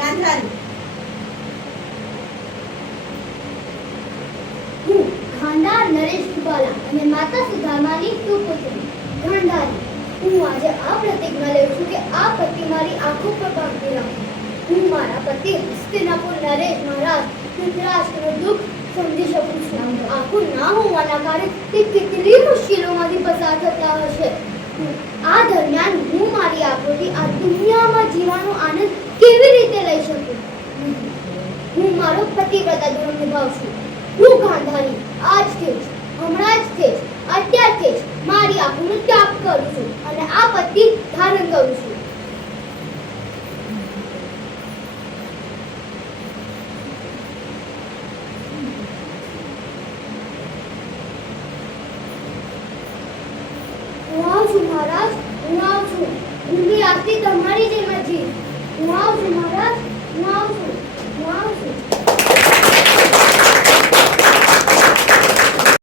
ગાંધારી. હું ખાનદાર નરેશ રૂપાલા અને માતા સુધામાની સુપુત્રી ગાંધારી. હું આજે આ પ્રતિજ્ઞા લઉં છું કે આ પતિ મારી આંખો પર બાંધી રાખું. હું મારા પતિ હસ્તિનાપુર નરેશ મહારાજ ધૃતરાષ્ટ્રનું દુઃખ સમજી શકું છું. આંખો ના હોવાના કારણે તે કેટલી મુશ્કેલીઓમાંથી પસાર થતા હશે. આ દરમિયાન હું મારી આંખોથી આ દુનિયામાં જીવવાનો આનંદ કેવી રીતે લઈ શકું? હું મારો પતિવ્રતા ધર્મ નિભાવું છું. હું ગાંધારી આજથી જ, હમણાં જ, અત્યારથી જ મારી આંખોનો ત્યાગ કરું છું અને આ પતિ ધારણ કરું છું. હું આવું છું મહારાજ, હું આવું છું. હું બી આજથી તમારી જેમ જ જીવીશ. હું આવું છું મહારાજ.